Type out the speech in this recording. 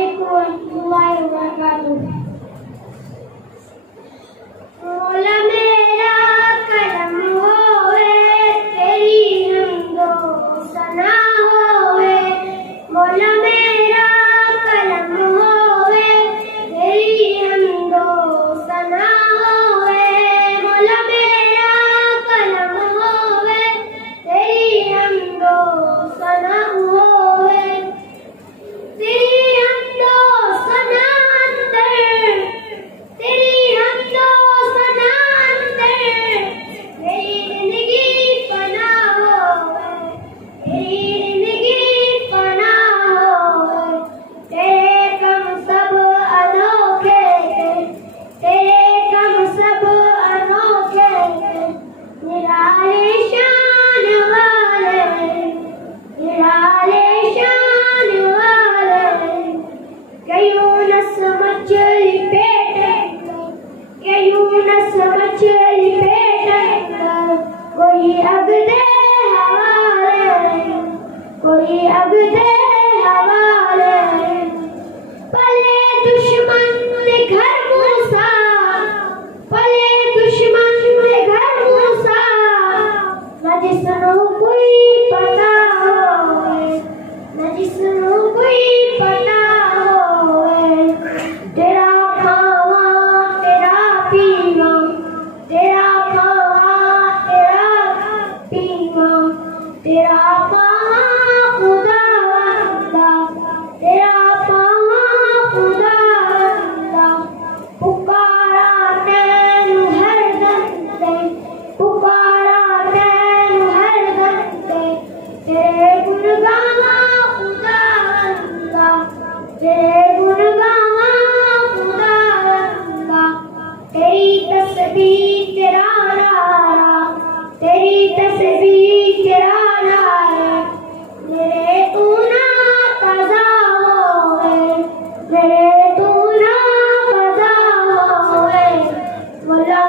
वालेकुम रहमतुल्लाहि व बरकातुहू। मौला मेरा करम होवे, तेरी हमदो सना होवे। मौला मेरा करम होवे, तेरी हमदो सना होवे। मौला मेरा करम होवे, तेरी हमदो सना होवे। तेरी हमदो सना अंदर, तेरी हमदो सना अंदर, मेरी जिंदगी फना होवे, तेरी जिंदगी फना होवे। तेरे कम सब अनोखे थे, तेरे कम सब अनोखे थे। निराले शान वाले, निराले शान वाले। कयूं न समझ पेटेंगे, कयूं न समझ पेटेंगे। कोई अगदे हवाले, कोई अगदे हवाले। पले दुश्मन के घर मूसा, पले दुश्मन के घर मूसा। न जिसनों कोई पता होवे, न जिसनों कोई पता होवे। तेरा खावा तेरा पीवा, तेरा खावा तेरा पीवा। तेरा पावा खुदा बंदा, तेरा पावा खुदा बंदा। पुकारा तैनू हर दंदे, पुकारा तैनू हर दंदे। तेरे गुण गावा खुदा बंदा, तेरे गुण गावा खुदा बंदा। तेरी तस्बीह तेरा नारा, तेरी तस्बीह तेरा नारा। मेरे तू ना कज़ा होवे, मेरे तू ना कज़ा होवे। मौला